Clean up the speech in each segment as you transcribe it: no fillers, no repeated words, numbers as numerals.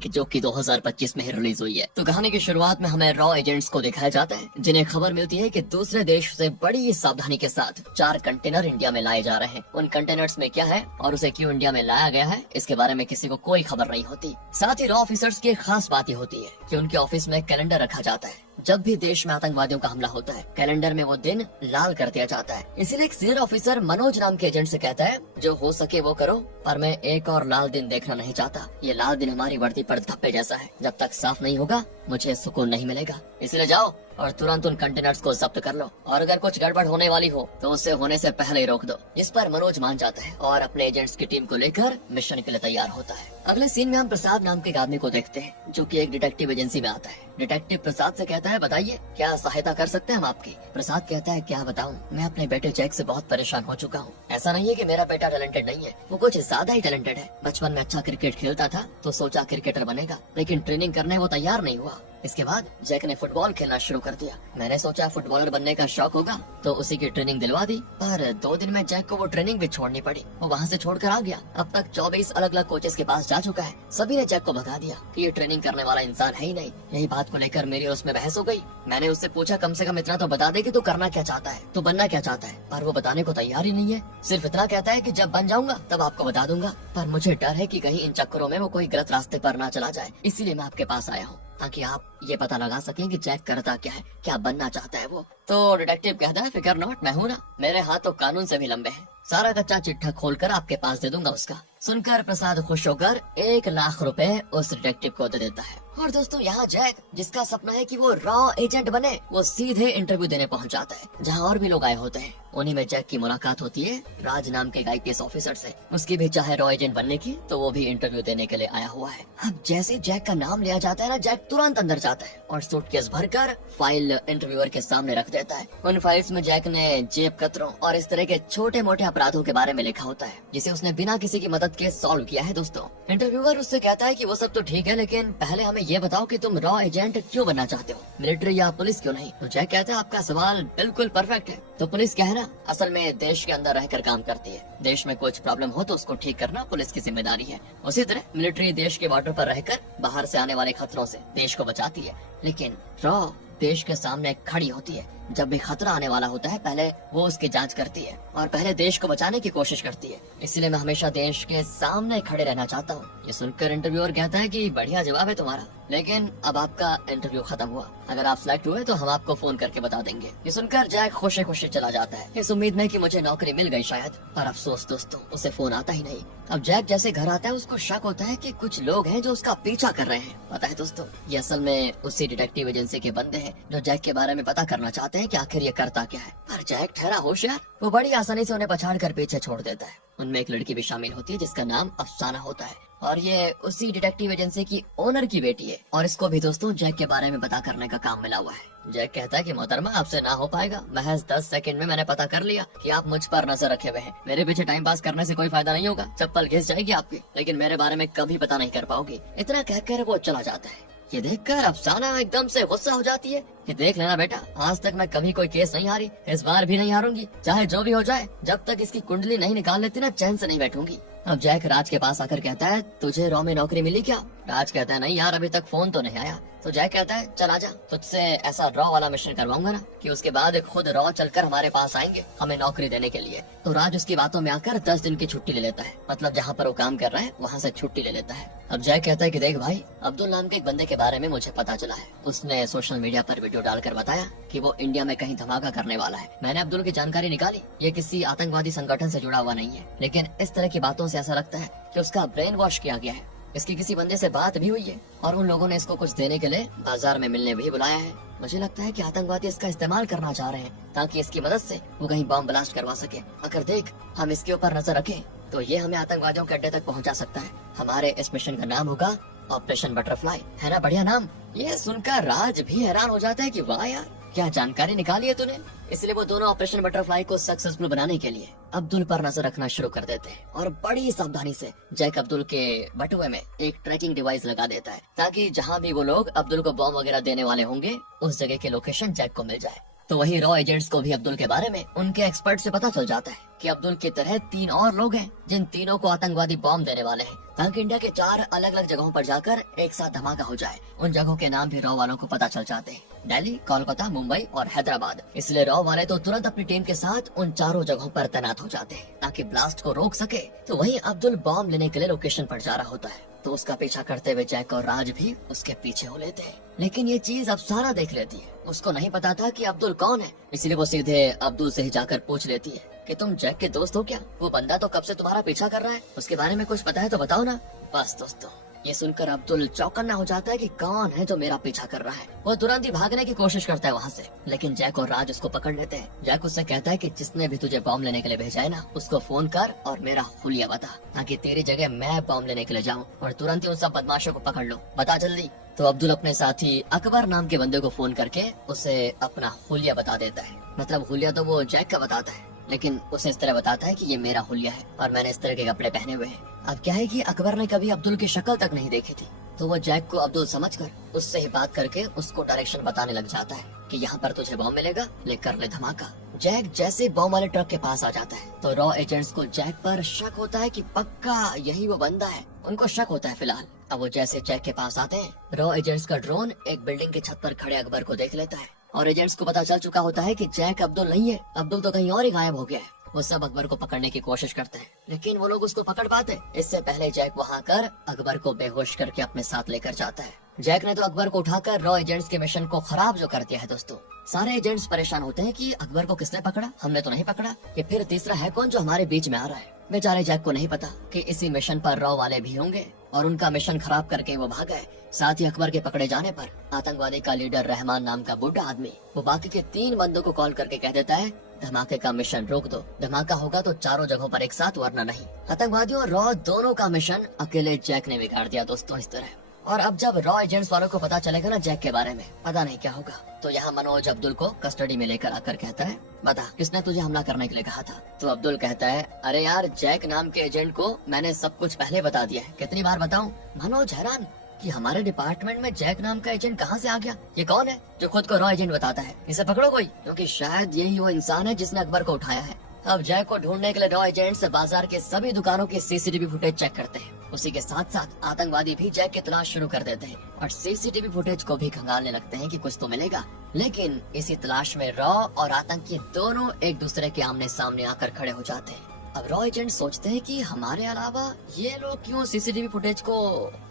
कि जो कि 2025 में ही रिलीज हुई है। तो कहानी की शुरुआत में हमें रॉ एजेंट्स को दिखाया जाता है जिन्हें खबर मिलती है कि दूसरे देश से बड़ी सावधानी के साथ 4 कंटेनर इंडिया में लाए जा रहे हैं। उन कंटेनर्स में क्या है और उसे क्यों इंडिया में लाया गया है, इसके बारे में किसी को कोई खबर नहीं होती। साथ ही रॉ ऑफिसर्स की एक खास बात ये होती है कि उनके ऑफिस में कैलेंडर रखा जाता है। जब भी देश में आतंकवादियों का हमला होता है, कैलेंडर में वो दिन लाल कर दिया जाता है। इसीलिए एक सीनियर ऑफिसर मनोज नाम के एजेंट से कहता है, जो हो सके वो करो, पर मैं एक और लाल दिन देखना नहीं चाहता। ये लाल दिन हमारी वर्दी पर धब्बे जैसा है, जब तक साफ नहीं होगा मुझे सुकून नहीं मिलेगा। इसलिए जाओ और तुरंत उन कंटेनर्स को जब्त कर लो, और अगर कुछ गड़बड़ होने वाली हो तो उससे होने से पहले ही रोक दो। इस पर मनोज मान जाता है और अपने एजेंट्स की टीम को लेकर मिशन के लिए तैयार होता है। अगले सीन में हम प्रसाद नाम के एक आदमी को देखते हैं जो कि एक डिटेक्टिव एजेंसी में आता है। डिटेक्टिव प्रसाद से कहता है, बताइए क्या सहायता कर सकते हैं हम आपकी। प्रसाद कहता है, क्या बताऊं, मैं अपने बेटे जैक से बहुत परेशान हो चुका हूँ। ऐसा नहीं है कि मेरा बेटा टैलेंटेड नहीं है, वो कुछ ज्यादा ही टैलेंटेड है। बचपन में अच्छा क्रिकेट खेलता था तो सोचा क्रिकेटर बनेगा, लेकिन ट्रेनिंग करने वो तैयार नहीं हुआ। इसके बाद जैक ने फुटबॉल खेलना शुरू कर दिया। मैंने सोचा फुटबॉलर बनने का शौक होगा तो उसी की ट्रेनिंग दिलवा दी, पर 2 दिन में जैक को वो ट्रेनिंग भी छोड़नी पड़ी। वो वहाँ से छोड़कर आ गया। अब तक 24 अलग अलग कोचेस के पास जा चुका है। सभी ने जैक को भगा दिया कि ये ट्रेनिंग करने वाला इंसान है ही नहीं। यही बात को लेकर मेरी और उसमें बहस हो गई। मैंने उससे पूछा, कम से कम इतना तो बता दे कि तू करना क्या चाहता है, तू बनना क्या चाहता है, पर वो बताने को तैयार ही नहीं है। सिर्फ इतना कहता है कि जब बन जाऊंगा तब आपको बता दूंगा। पर मुझे डर है कि कहीं इन चक्करों में वो कोई गलत रास्ते पर ना चला जाए, इसीलिए मैं आपके पास आया हूँ ताकि आप ये पता लगा सकें कि जैक करता क्या है, क्या बनना चाहता है वो। तो डिटेक्टिव कहता है, फिकर नॉट, मैं हूँ ना, मेरे हाथ तो कानून से भी लंबे हैं, सारा कच्चा चिट्ठा खोलकर आपके पास दे दूंगा उसका। सुनकर प्रसाद खुश होकर 1 लाख रुपए उस डिटेक्टिव को दे देता है। और दोस्तों यहाँ जैक, जिसका सपना है कि वो रॉ एजेंट बने, वो सीधे इंटरव्यू देने पहुंच जाता है जहाँ और भी लोग आए होते हैं। उन्हीं में जैक की मुलाकात होती है राज नाम के IPS ऑफिसर से। उसकी भी चाहे रॉ एजेंट बनने की, तो वो भी इंटरव्यू देने के लिए आया हुआ है। अब जैसे जैक का नाम लिया जाता है ना, जैक तुरंत अंदर जाता है और सूटकेस भरकर फाइल इंटरव्यूअर के सामने रख देता है। उन फाइल्स में जैक ने जेब कतरों और इस तरह के छोटे मोटे अपराधों के बारे में लिखा होता है, जिसे उसने बिना किसी की मदद के सॉल्व किया है। दोस्तों इंटरव्यूअर उससे कहता है कि वो सब तो ठीक है, लेकिन पहले हमें ये बताओ कि तुम रॉ एजेंट क्यों बनना चाहते हो, मिलिट्री या पुलिस क्यों नहीं। तो जैक कहता है, आपका सवाल बिल्कुल परफेक्ट है। तो पुलिस क्या है ना, असल में देश के अंदर रहकर काम करती है। देश में कुछ प्रॉब्लम हो तो उसको ठीक करना पुलिस की जिम्मेदारी है। उसी तरह मिलिट्री देश के बॉर्डर पर रहकर बाहर से आने वाले खतरों से देश को बचाती है, लेकिन रॉ देश के सामने खड़ी होती है। जब भी खतरा आने वाला होता है, पहले वो उसकी जांच करती है और पहले देश को बचाने की कोशिश करती है। इसलिए मैं हमेशा देश के सामने खड़े रहना चाहता हूँ। ये सुनकर इंटरव्यूअर कहता है कि बढ़िया जवाब है तुम्हारा, लेकिन अब आपका इंटरव्यू खत्म हुआ। अगर आप सिलेक्ट हुए तो हम आपको फोन करके बता देंगे। ये सुनकर जैक खुशी खुशी चला जाता है, इस उम्मीद में कि मुझे नौकरी मिल गई शायद। पर अफसोस दोस्तों, उसे फोन आता ही नहीं। अब जैक जैसे घर आता है, उसको शक होता है कि कुछ लोग हैं जो उसका पीछा कर रहे हैं। पता है दोस्तों, ये असल में उसी डिटेक्टिव एजेंसी के बंदे हैं जो जैक के बारे में पता करना चाहते हैं कि आखिर ये करता क्या है। पर जैक ठहरा होशियार, वो बड़ी आसानी से उन्हें पछाड़ कर पीछे छोड़ देता है। उनमें एक लड़की भी शामिल होती है जिसका नाम अफसाना होता है, और ये उसी डिटेक्टिव एजेंसी की ओनर की बेटी है। और इसको भी दोस्तों जैक के बारे में पता करने का काम मिला हुआ है। जैक कहता है कि मोहतरमा, आपसे ना हो पाएगा। महज 10 सेकंड में मैंने पता कर लिया कि आप मुझ पर नजर रखे हुए हैं। मेरे पीछे टाइम पास करने से कोई फायदा नहीं होगा, चप्पल घिस जाएगी आपकी, लेकिन मेरे बारे में कभी पता नहीं कर पाओगी। इतना कहकर वो चला जाता है। ये देखकर अफसाना एकदम से गुस्सा हो जाती है कि देख लेना बेटा, आज तक मैं कभी कोई केस नहीं हारी, इस बार भी नहीं हारूंगी, चाहे जो भी हो जाए। जब तक इसकी कुंडली नहीं निकाल लेती ना, चैन से नहीं बैठूंगी। अब जैक राज के पास आकर कहता है, तुझे रॉ में नौकरी मिली क्या? राज कहता है, नहीं यार, अभी तक फोन तो नहीं आया। तो जैक कहता है, चल आजा, तुझसे ऐसा रॉ वाला मिशन करवाऊंगा ना कि उसके बाद खुद रॉ चलकर हमारे पास आएंगे हमें नौकरी देने के लिए। तो राज उसकी बातों में आकर 10 दिन की छुट्टी ले लेता है, मतलब जहाँ पर वो काम कर रहा है वहाँ से छुट्टी ले लेता है। अब जैक कहता है कि देख भाई, अब्दुल नाम के एक बंदे के बारे में मुझे पता चला है। उसने सोशल मीडिया पर वीडियो डालकर बताया कि वो इंडिया में कहीं धमाका करने वाला है। मैंने अब्दुल की जानकारी निकाली, ये किसी आतंकवादी संगठन से जुड़ा हुआ नहीं है, लेकिन इस तरह की बातों से ऐसा लगता है कि उसका ब्रेन वॉश किया गया है। इसकी किसी बंदे से बात भी हुई है और उन लोगों ने इसको कुछ देने के लिए बाजार में मिलने भी बुलाया है। मुझे लगता है कि आतंकवादी इसका इस्तेमाल करना चाह रहे हैं ताकि इसकी मदद से वो कहीं बम ब्लास्ट करवा सके। अगर देख हम इसके ऊपर नजर रखें तो ये हमें आतंकवादियों के अड्डे तक पहुंचा सकता है। हमारे इस मिशन का नाम होगा ऑपरेशन बटरफ्लाई। है ना बढ़िया नाम? ये सुनकर राज भी हैरान हो जाता है कि वाह यार, क्या जानकारी निकाली है तूने। इसलिए वो दोनों ऑपरेशन बटरफ्लाई को सक्सेसफुल बनाने के लिए अब्दुल पर नजर रखना शुरू कर देते हैं और बड़ी सावधानी से जैक अब्दुल के बटुए में एक ट्रैकिंग डिवाइस लगा देता है ताकि जहाँ भी वो लोग अब्दुल को बॉम्ब वगैरह देने वाले होंगे उस जगह के लोकेशन जैक को मिल जाए। तो वही रॉ एजेंट्स को भी अब्दुल के बारे में उनके एक्सपर्ट से पता चल जाता है कि अब्दुल की तरह 3 और लोग हैं जिन तीनों को आतंकवादी बॉम्ब देने वाले हैं, ताकि इंडिया के 4 अलग अलग जगहों पर जाकर एक साथ धमाका हो जाए। उन जगहों के नाम भी रॉ वालों को पता चल जाते हैं, दिल्ली, कोलकाता, मुंबई और हैदराबाद। इसलिए रॉ वाले तो तुरंत अपनी टीम के साथ उन चारों जगहों पर तैनात हो जाते हैं ताकि ब्लास्ट को रोक सके। तो वही अब्दुल बॉम्ब लेने के लिए लोकेशन पर जा रहा होता है, तो उसका पीछा करते हुए जैक और राज भी उसके पीछे हो लेते हैं। लेकिन ये चीज अफसाना देख लेती है, उसको नहीं पता था कि अब्दुल कौन है, इसलिए वो सीधे अब्दुल से ही जाकर पूछ लेती है कि तुम जैक के दोस्त हो क्या? वो बंदा तो कब से तुम्हारा पीछा कर रहा है, उसके बारे में कुछ पता है तो बताओ ना। बस दोस्तों, ये सुनकर अब्दुल चौकन्ना हो जाता है कि कौन है जो मेरा पीछा कर रहा है। वो तुरंत ही भागने की कोशिश करता है वहाँ से, लेकिन जैक और राज उसको पकड़ लेते हैं। जैक उससे कहता है कि जिसने भी तुझे बॉम्ब लेने के लिए भेजा है ना, उसको फोन कर और मेरा हुलिया बता, ताकि तेरी जगह मैं बॉम्ब लेने के लिए जाऊँ और तुरंत ही उन सब बदमाशों को पकड़ लो, बता जल्दी। तो अब्दुल अपने साथी अकबर नाम के बंदे को फोन करके उसे अपना हुलिया बता देता है। मतलब हुलिया तो वो जैक का बताता है, लेकिन उसे इस तरह बताता है कि ये मेरा हुलिया है और मैंने इस तरह के कपड़े पहने हुए हैं। अब क्या है कि अकबर ने कभी अब्दुल की शक्ल तक नहीं देखी थी, तो वो जैक को अब्दुल समझकर उससे ही बात करके उसको डायरेक्शन बताने लग जाता है कि यहाँ पर तुझे बॉम्ब मिलेगा, लेकर ले धमाका। जैक जैसे बॉम्ब वाले ट्रक के पास आ जाता है तो रॉ एजेंट्स को जैक पर शक होता है कि पक्का यही वो बंदा है। उनको शक होता है फिलहाल। अब वो जैसे जैक के पास आते हैं, रॉ एजेंट्स का ड्रोन एक बिल्डिंग की छत पर खड़े अकबर को देख लेता है और एजेंट्स को पता चल चुका होता है कि जैक अब्दुल नहीं है, अब्दुल तो कहीं और ही गायब हो गया है। वो सब अकबर को पकड़ने की कोशिश करते हैं, लेकिन वो लोग उसको पकड़ पाते। इससे पहले जैक वहाँ कर अकबर को बेहोश करके अपने साथ लेकर जाता है। जैक ने तो अकबर को उठाकर रॉ एजेंट्स के मिशन को खराब जो कर दिया है दोस्तों। सारे एजेंट्स परेशान होते हैं कि अकबर को किसने पकड़ा, हमने तो नहीं पकड़ा, ये फिर तीसरा है कौन जो हमारे बीच में आ रहा है। बेचारे जैक को नहीं पता कि इसी मिशन पर रॉ वाले भी होंगे और उनका मिशन खराब करके वो भाग गए। साथ ही अकबर के पकड़े जाने पर आतंकवादी का लीडर रहमान नाम का बुढ़ा आदमी वो बाकी के 3 बंदों को कॉल करके कह देता है, धमाके का मिशन रोक दो, धमाका होगा तो चारों जगहों पर एक साथ, वरना नहीं। आतंकवादियों और रॉ दोनों का मिशन अकेले जैक ने बिगाड़ दिया दोस्तों इस तरह। और अब जब रॉ एजेंट्स वालों को पता चलेगा ना जैक के बारे में, पता नहीं क्या होगा। तो यहाँ मनोज अब्दुल को कस्टडी में लेकर आकर कहता है, बता किसने तुझे हमला करने के लिए कहा था? तो अब्दुल कहता है, अरे यार, जैक नाम के एजेंट को मैंने सब कुछ पहले बता दिया है, कितनी बार बताऊं? मनोज हैरान कि हमारे डिपार्टमेंट में जैक नाम का एजेंट कहाँ से आ गया, ये कौन है जो खुद को रॉ एजेंट बताता है, इसे पकड़ो कोई, क्योंकि शायद यही वो इंसान है जिसने अकबर को उठाया है। अब जैक को ढूंढने के लिए रॉ एजेंट्स बाजार के सभी दुकानों की सीसीटीवी फुटेज चेक करते हैं। उसी के साथ साथ आतंकवादी भी जैक की तलाश शुरू कर देते हैं और सीसीटीवी फुटेज को भी खंगालने लगते हैं कि कुछ तो मिलेगा। लेकिन इसी तलाश में रॉ और आतंकी दोनों एक दूसरे के आमने सामने आकर खड़े हो जाते हैं। अब रॉ एजेंट सोचते हैं कि हमारे अलावा ये लोग क्यों सीसीटीवी फुटेज को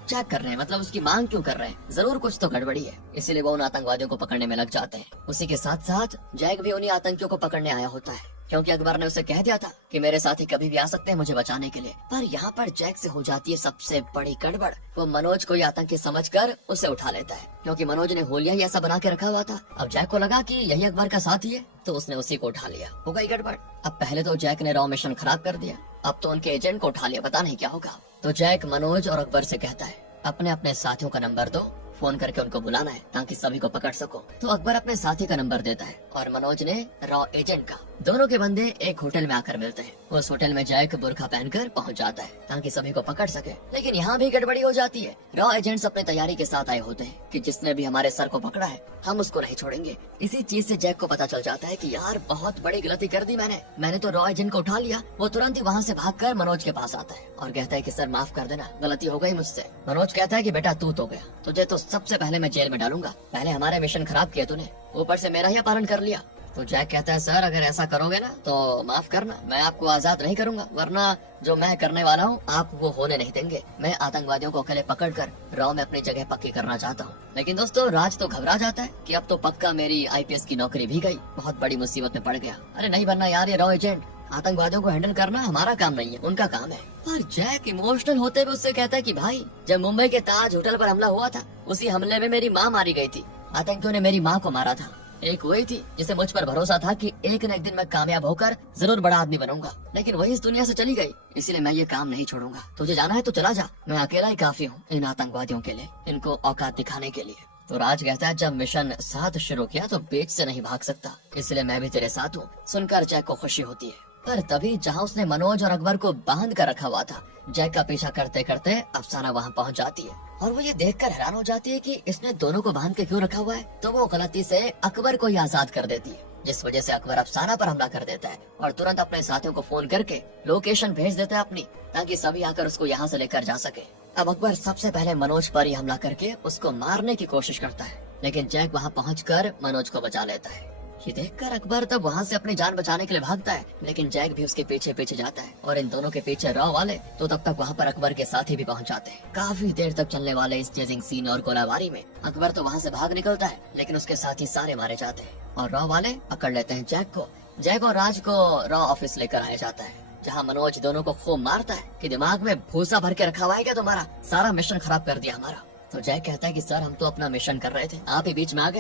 चेक कर रहे हैं, मतलब उसकी मांग क्यों कर रहे हैं, जरूर कुछ तो गड़बड़ी है। इसीलिए वो उन आतंकवादियों को पकड़ने में लग जाते हैं। उसी के साथ साथ जैक भी उन्हीं आतंकियों को पकड़ने आया होता है, क्योंकि अकबर ने उसे कह दिया था कि मेरे साथी कभी भी आ सकते हैं मुझे बचाने के लिए। पर यहाँ पर जैक से हो जाती है सबसे बड़ी गड़बड़। वो मनोज को आतंकी समझकर उसे उठा लेता है, क्योंकि मनोज ने होलिया ही ऐसा बना के रखा हुआ था। अब जैक को लगा कि यही अकबर का साथी है, तो उसने उसी को उठा लिया। हो गई गड़बड़। अब पहले तो जैक ने रॉ मिशन खराब कर दिया, अब तो उनके एजेंट को उठा लिया, पता नहीं क्या होगा। तो जैक मनोज और अकबर से कहता है, अपने अपने साथियों का नंबर दो, फोन करके उनको बुलाना है ताकि सभी को पकड़ सको। तो अकबर अपने साथी का नंबर देता है और मनोज ने रॉ एजेंट का। दोनों के बंदे एक होटल में आकर मिलते हैं। उस होटल में जैक बुर्खा पहनकर पहुंच जाता है ताकि सभी को पकड़ सके। लेकिन यहाँ भी गड़बड़ी हो जाती है। रॉ एजेंट्स अपने तैयारी के साथ आए होते हैं कि जिसने भी हमारे सर को पकड़ा है हम उसको नहीं छोड़ेंगे। इसी चीज से जैक को पता चल जाता है कि यार बहुत बड़ी गलती कर दी मैंने तो रॉ एजेंट को उठा लिया। वो तुरंत ही वहाँ से भागकर मनोज के पास आता है और कहता है कि सर माफ कर देना, गलती हो गई मुझसे। मनोज कहता है कि बेटा तू तो गया, तुझे तो सबसे पहले मैं जेल में डालूंगा, पहले हमारे मिशन खराब किया तूने, ऊपर से मेरा ही अपहरण कर लिया। तो जैक कहता है सर अगर ऐसा करोगे ना तो माफ करना, मैं आपको आजाद नहीं करूंगा, वरना जो मैं करने वाला हूँ आप वो होने नहीं देंगे। मैं आतंकवादियों को अकेले पकड़कर रॉ में अपनी जगह पक्की करना चाहता हूँ। लेकिन दोस्तों राज तो घबरा जाता है कि अब तो पक्का मेरी आईपीएस की नौकरी भी गई, बहुत बड़ी मुसीबत में पड़ गया। अरे नहीं बनना यार, ये रॉ एजेंट आतंकवादियों को हैंडल करना हमारा काम नहीं है, उनका काम है। पर जैक इमोशनल होते हुए उससे कहता है कि भाई जब मुंबई के ताज होटल पर हमला हुआ था उसी हमले में मेरी माँ मारी गई थी, आतंकियों ने मेरी माँ को मारा था। एक वही थी जिसे मुझ पर भरोसा था कि एक न एक दिन मैं कामयाब होकर जरूर बड़ा आदमी बनूंगा, लेकिन वही इस दुनिया से चली गई, इसलिए मैं ये काम नहीं छोड़ूंगा। तुझे जाना है तो चला जा, मैं अकेला ही काफी हूँ इन आतंकवादियों के लिए, इनको औकात दिखाने के लिए। तो राज कहता है जब मिशन साथ शुरू किया तो बीच से नहीं भाग सकता, इसलिए मैं भी तेरे साथ हूँ। सुनकर जैक को खुशी होती है। पर तभी जहाँ उसने मनोज और अकबर को बांध कर रखा हुआ था, जैक का पीछा करते करते अफसाना वहाँ पहुँच जाती है और वो ये देखकर हैरान हो जाती है कि इसने दोनों को बांध के क्यों रखा हुआ है। तो वो गलती से अकबर को ही आजाद कर देती है जिस वजह से अकबर अफसाना पर हमला कर देता है और तुरंत अपने साथियों को फोन करके लोकेशन भेज देता है अपनी, ताकि सभी आकर उसको यहाँ से लेकर जा सके। अब अकबर सबसे पहले मनोज पर ही हमला करके उसको मारने की कोशिश करता है, लेकिन जैक वहाँ पहुँचकर मनोज को बचा लेता है। ये देखकर अकबर तब वहाँ से अपनी जान बचाने के लिए भागता है, लेकिन जैक भी उसके पीछे पीछे जाता है और इन दोनों के पीछे रॉ वाले तो तब तक वहाँ पर अकबर के साथी भी पहुँच जाते हैं। काफी देर तक चलने वाले इस चेजिंग सीन और गोलाबारी में अकबर तो वहाँ से भाग निकलता है, लेकिन उसके साथी सारे मारे जाते हैं और रॉ वाले पकड़ लेते हैं जैक को। जैक और राज को रॉ ऑफिस लेकर आया जाता है, जहाँ मनोज दोनों को खूब मारता है कि दिमाग में भूसा भर के रखा हुआ है क्या तुम्हारा, सारा मिशन खराब कर दिया हमारा। तो जैक कहता है कि सर हम तो अपना मिशन कर रहे थे, आप ही बीच में आ गए,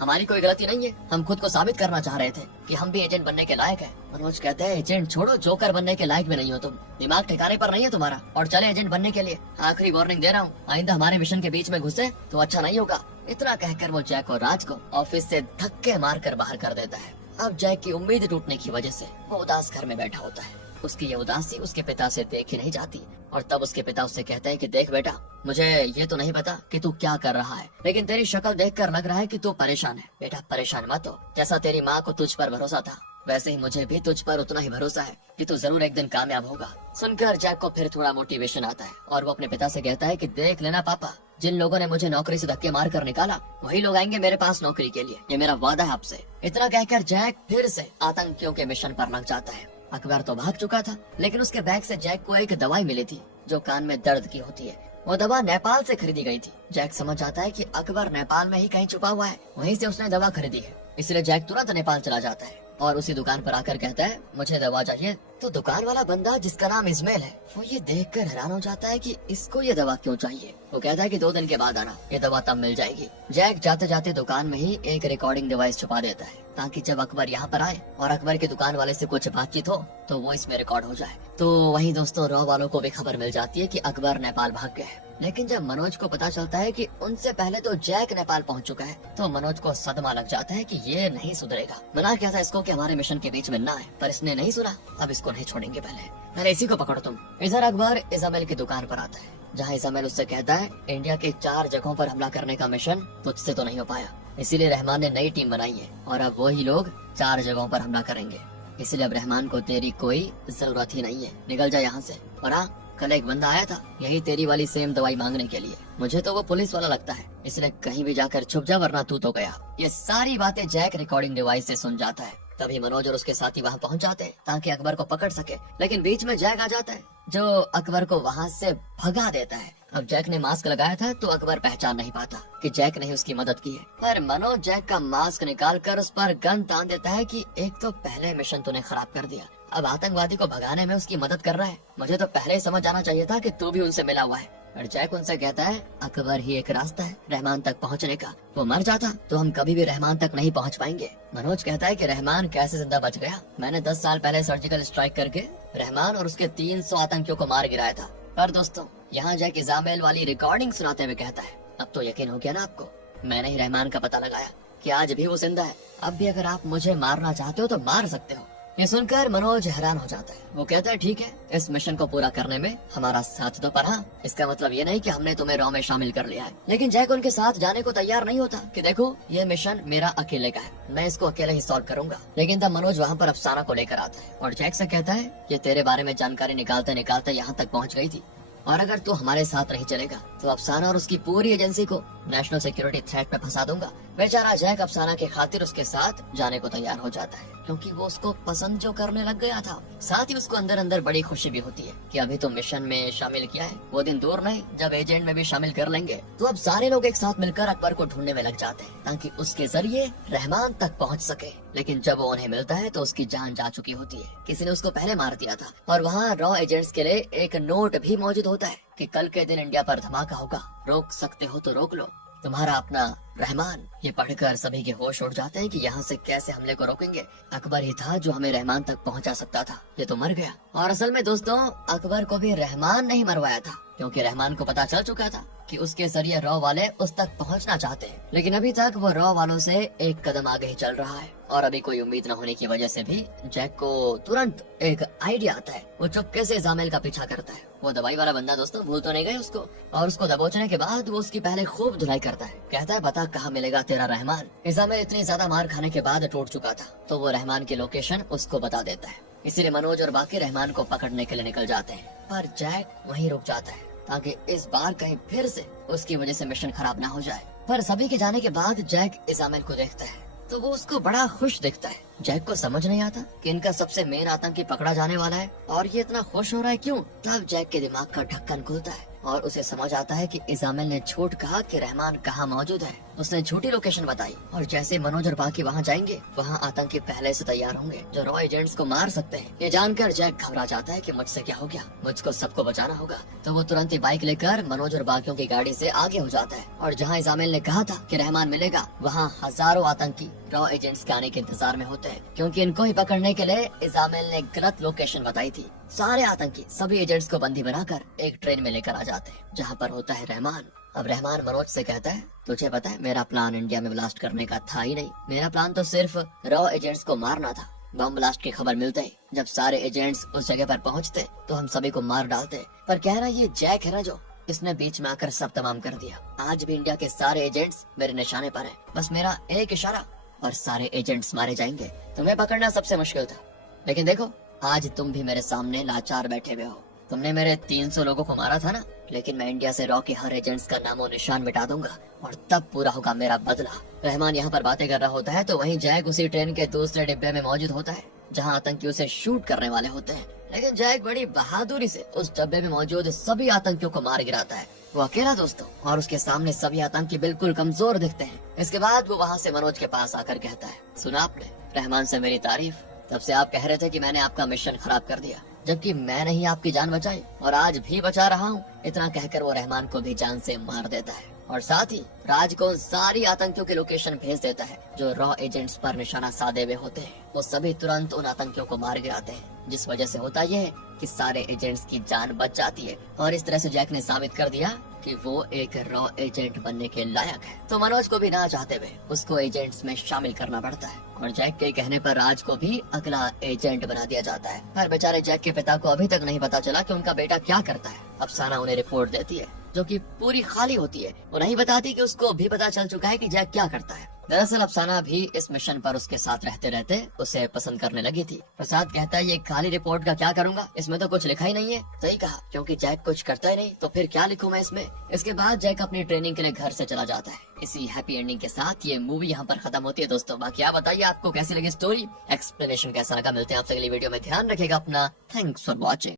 हमारी कोई गलती नहीं है, हम खुद को साबित करना चाह रहे थे कि हम भी एजेंट बनने के लायक हैं। मनोज कहते हैं एजेंट छोड़ो, जोकर बनने के लायक भी नहीं हो तुम, दिमाग ठिकाने पर नहीं है तुम्हारा, और चले एजेंट बनने के लिए। आखिरी वार्निंग दे रहा हूँ, आइंदा हमारे मिशन के बीच में घुसे तो अच्छा नहीं होगा। इतना कहकर वो जैक और राज को ऑफिस से धक्के मार कर बाहर कर देता है। अब जैक की उम्मीद टूटने की वजह से वो उदास घर में बैठा होता है। उसकी ये उदासी उसके पिता से देखी नहीं जाती और तब उसके पिता उससे कहते हैं कि देख बेटा, मुझे ये तो नहीं पता कि तू क्या कर रहा है, लेकिन तेरी शक्ल देखकर लग रहा है कि तू परेशान है। बेटा परेशान मत हो, जैसा तेरी माँ को तुझ पर भरोसा था वैसे ही मुझे भी तुझ पर उतना ही भरोसा है कि तू जरूर एक दिन कामयाब होगा। सुनकर जैक को फिर थोड़ा मोटिवेशन आता है और वो अपने पिता से कहता है कि देख लेना पापा, जिन लोगों ने मुझे नौकरी से धक्के मार कर निकाला वही लोग आएंगे मेरे पास नौकरी के लिए, ये मेरा वादा है आपसे। इतना कहकर जैक फिर से आतंकियों के मिशन पर लग जाता है। अकबर तो भाग चुका था, लेकिन उसके बैग से जैक को एक दवाई मिली थी जो कान में दर्द की होती है। वो दवा नेपाल से खरीदी गई थी। जैक समझ जाता है कि अकबर नेपाल में ही कहीं छुपा हुआ है, वहीं से उसने दवा खरीदी है। इसलिए जैक तुरंत नेपाल चला जाता है और उसी दुकान पर आकर कहता है मुझे दवा चाहिए। तो दुकान वाला बंदा जिसका नाम इस्माइल है वो ये देखकर हैरान हो जाता है कि इसको ये दवा क्यों चाहिए। वो कहता है कि 2 दिन के बाद आना, ये दवा तब मिल जाएगी। जैक जाते जाते दुकान में ही एक रिकॉर्डिंग डिवाइस छुपा देता है ताकि जब अकबर यहाँ पर आए और अकबर के दुकान वाले से कुछ बातचीत हो तो वो इसमें रिकॉर्ड हो जाए। तो वहीं दोस्तों रॉ वालों को भी खबर मिल जाती है कि अकबर नेपाल भाग गया है। लेकिन जब मनोज को पता चलता है कि उनसे पहले तो जैक नेपाल पहुंच चुका है तो मनोज को सदमा लग जाता है कि ये नहीं सुधरेगा। मना किया था इसको कि हमारे मिशन के बीच में ना है, पर इसने नहीं सुना, अब इसको नहीं छोड़ेंगे, पहले इसी को पकड़ो तुम। इधर अकबर इजामेल की दुकान पर आता है, जहाँ इजामेल उससे कहता है इंडिया के 4 जगहों पर हमला करने का मिशन तुझसे तो नहीं हो पाया, इसीलिए रहमान ने नई टीम बनाई है और अब वही लोग 4 जगहों पर हमला करेंगे, इसलिए अब रहमान को तेरी कोई जरूरत ही नहीं है, निकल जा यहाँ से। और हाँ, कल एक बंदा आया था यही तेरी वाली सेम दवाई मांगने के लिए, मुझे तो वो पुलिस वाला लगता है, इसलिए कहीं भी जाकर छुप जा वरना तू तो गया। ये सारी बातें जैक रिकॉर्डिंग डिवाइस से सुन जाता है। तभी मनोज और उसके साथी वहाँ पहुँच जाते हैं ताकि अकबर को पकड़ सके, लेकिन बीच में जैक आ जाता है जो अकबर को वहाँ से भगा देता है। अब जैक ने मास्क लगाया था तो अकबर पहचान नहीं पाता कि जैक ने उसकी मदद की है, पर मनोज जैक का मास्क निकाल कर उस पर गन तान देता है कि एक तो पहले मिशन तूने खराब कर दिया, अब आतंकवादी को भगाने में उसकी मदद कर रहा है, मुझे तो पहले ही समझ आना चाहिए था कि तू भी उनसे मिला हुआ है। और जैक उनसे कहता है अकबर ही एक रास्ता है रहमान तक पहुंचने का, वो मर जाता तो हम कभी भी रहमान तक नहीं पहुंच पाएंगे। मनोज कहता है कि रहमान कैसे जिंदा बच गया, मैंने 10 साल पहले सर्जिकल स्ट्राइक करके रहमान और उसके 300 आतंकियों को मार गिराया था। पर दोस्तों यहाँ जैक इजामेल वाली रिकॉर्डिंग सुनाते हुए कहता है अब तो यकीन हो गया ना आपको, मैंने ही रहमान का पता लगाया कि आज भी वो जिंदा है, अब भी अगर आप मुझे मारना चाहते हो तो मार सकते हो। ये सुनकर मनोज हैरान हो जाता है। वो कहता है ठीक है, इस मिशन को पूरा करने में हमारा साथ दो, पर हाँ इसका मतलब ये नहीं कि हमने तुम्हें रॉ में शामिल कर लिया है। लेकिन जैक उनके साथ जाने को तैयार नहीं होता कि देखो ये मिशन मेरा अकेले का है, मैं इसको अकेले ही सॉल्व करूंगा। लेकिन तब मनोज वहाँ पर अफसाना को लेकर आता है और जैक से कहता है ये तेरे बारे में जानकारी निकालते निकालते यहाँ तक पहुँच गई थी और अगर तू हमारे साथ नहीं चलेगा तो अफसाना और उसकी पूरी एजेंसी को नेशनल सिक्योरिटी थ्रेट में फंसा दूंगा। बेचारा जैक अफसाना के खातिर उसके साथ जाने को तैयार हो जाता है क्योंकि वो उसको पसंद जो करने लग गया था। साथ ही उसको अंदर अंदर बड़ी खुशी भी होती है कि अभी तो मिशन में शामिल किया है, वो दिन दूर नहीं जब एजेंट में भी शामिल कर लेंगे। तो अब सारे लोग एक साथ मिलकर अकबर को ढूंढने में लग जाते हैं ताकि उसके जरिए रहमान तक पहुंच सके। लेकिन जब वो उन्हें मिलता है तो उसकी जान जा चुकी होती है, किसी ने उसको पहले मार दिया था और वहाँ रॉ एजेंट्स के लिए एक नोट भी मौजूद होता है कि कल के दिन इंडिया पर धमाका होगा, रोक सकते हो तो रोक लो, तुम्हारा अपना रहमान। ये पढ़कर सभी के होश उड़ जाते हैं कि यहाँ से कैसे हमले को रोकेंगे, अकबर ही था जो हमें रहमान तक पहुँचा सकता था, ये तो मर गया। और असल में दोस्तों अकबर को भी रहमान नहीं मरवाया था क्योंकि रहमान को पता चल चुका था कि उसके जरिए रॉ वाले उस तक पहुंचना चाहते हैं। लेकिन अभी तक वो रॉ वालों से एक कदम आगे ही चल रहा है और अभी कोई उम्मीद न होने की वजह से भी जैक को तुरंत एक आइडिया आता है। वो चुपके से इजामेल का पीछा करता है। वो दवाई वाला बंदा दोस्तों भूल तो नहीं गए उसको, और उसको दबोचने के बाद वो उसकी पहले खूब धुलाई करता है। कहता है बता कहाँ मिलेगा तेरा रहमान। इजामिल इतनी ज्यादा मार खाने के बाद टूट चुका था तो वो रहमान की लोकेशन उसको बता देता है। इसीलिए मनोज और बाकी रहमान को पकड़ने के लिए निकल जाते हैं, पर जैक वहीं रुक जाता है ताकि इस बार कहीं फिर से उसकी वजह से मिशन खराब ना हो जाए। पर सभी के जाने के बाद जैक इजामिल को देखता है तो वो उसको बड़ा खुश दिखता है। जैक को समझ नहीं आता कि इनका सबसे मेन आतंकी पकड़ा जाने वाला है और ये इतना खुश हो रहा है क्यों। तब जैक के दिमाग का ढक्कन खुलता है और उसे समझ आता है कि इजामिल ने झूठ कहा कि रहमान कहाँ मौजूद है। उसने झूठी लोकेशन बताई और जैसे मनोज और बाकी वहाँ जाएंगे वहाँ आतंकी पहले से तैयार होंगे जो रॉ एजेंट्स को मार सकते हैं। ये जानकर जैक घबरा जाता है कि मुझसे क्या हो गया, मुझको सबको बचाना होगा। तो वो तुरंत ही बाइक लेकर मनोज और बाकियों की गाड़ी से आगे हो जाता है और जहाँ इजामिल ने कहा था कि रहमान मिलेगा वहाँ हजारों आतंकी रॉ एजेंट्स के आने के इंतजार में होते हैं, क्योंकि इनको ही पकड़ने के लिए इजामिल ने गलत लोकेशन बताई थी। सारे आतंकी सभी एजेंट्स को बंदी बनाकर एक ट्रेन में लेकर आ जाते हैं जहाँ पर होता है रहमान। अब रहमान मनोज से कहता है तुझे पता है मेरा प्लान इंडिया में ब्लास्ट करने का था ही नहीं, मेरा प्लान तो सिर्फ रॉ एजेंट्स को मारना था। बम ब्लास्ट की खबर मिलते ही जब सारे एजेंट्स उस जगह पर पहुँचते तो हम सभी को मार डालते, पर कह रहा ये जैक है ना जो इसने बीच में आकर सब तमाम कर दिया। आज भी इंडिया के सारे एजेंट्स मेरे निशाने पर है, बस मेरा एक इशारा और सारे एजेंट्स मारे जाएंगे। तुम्हें पकड़ना सबसे मुश्किल था, लेकिन देखो आज तुम भी मेरे सामने लाचार बैठे हुए हो। तुमने मेरे 300 लोगों को मारा था ना, लेकिन मैं इंडिया से रॉ के हर एजेंट्स का नामो निशान मिटा दूंगा और तब पूरा होगा मेरा बदला। रहमान यहाँ पर बातें कर रहा होता है तो वहीं जैक उसी ट्रेन के दूसरे डिब्बे में मौजूद होता है जहाँ आतंकी उसे शूट करने वाले होते हैं। लेकिन जैक बड़ी बहादुरी से उस डब्बे में मौजूद सभी आतंकियों को मार गिराता है। वो अकेला दोस्तों, और उसके सामने सभी आतंकी बिल्कुल कमजोर दिखते हैं। इसके बाद वो वहाँ से मनोज के पास आकर कहता है सुना आपने रहमान से मेरी तारीफ, तब से आप कह रहे थे कि मैंने आपका मिशन खराब कर दिया, जबकि मैंने ही आपकी जान बचाई और आज भी बचा रहा हूँ। इतना कहकर वो रहमान को भी जान से मार देता है और साथ ही राज को सारी आतंकियों की लोकेशन भेज देता है जो रॉ एजेंट्स पर निशाना साधे हुए होते हैं। वो सभी तुरंत उन आतंकियों को मार गिराते हैं, जिस वजह से होता यह है कि सारे एजेंट्स की जान बच जाती है। और इस तरह से जैक ने साबित कर दिया कि वो एक रॉ एजेंट बनने के लायक है। तो मनोज को भी ना चाहते हुए उसको एजेंट्स में शामिल करना पड़ता है और जैक के कहने पर राज को भी अगला एजेंट बना दिया जाता है। पर बेचारे जैक के पिता को अभी तक नहीं पता चला कि उनका बेटा क्या करता है। अफसाना उन्हें रिपोर्ट देती है जो कि पूरी खाली होती है। वो नहीं बताती कि उसको भी पता चल चुका है कि जैक क्या करता है। दरअसल अफसाना भी इस मिशन पर उसके साथ रहते रहते उसे पसंद करने लगी थी। प्रसाद कहता है ये खाली रिपोर्ट का क्या करूंगा, इसमें तो कुछ लिखा ही नहीं है। सही कहा, क्योंकि जैक कुछ करता ही नहीं तो फिर क्या लिखूं मैं इसमें। इसके बाद जैक अपनी ट्रेनिंग के लिए घर से चला जाता है। इसी हैप्पी एंडिंग के साथ ये मूवी यहाँ पर खत्म होती है दोस्तों। बाकी आप बताइए आपको कैसी लगी स्टोरी, एक्सप्लेनेशन कैसा लगा। मिलते हैं आपसे अगली वीडियो में, ध्यान रखिएगा अपना। Thanks for watching.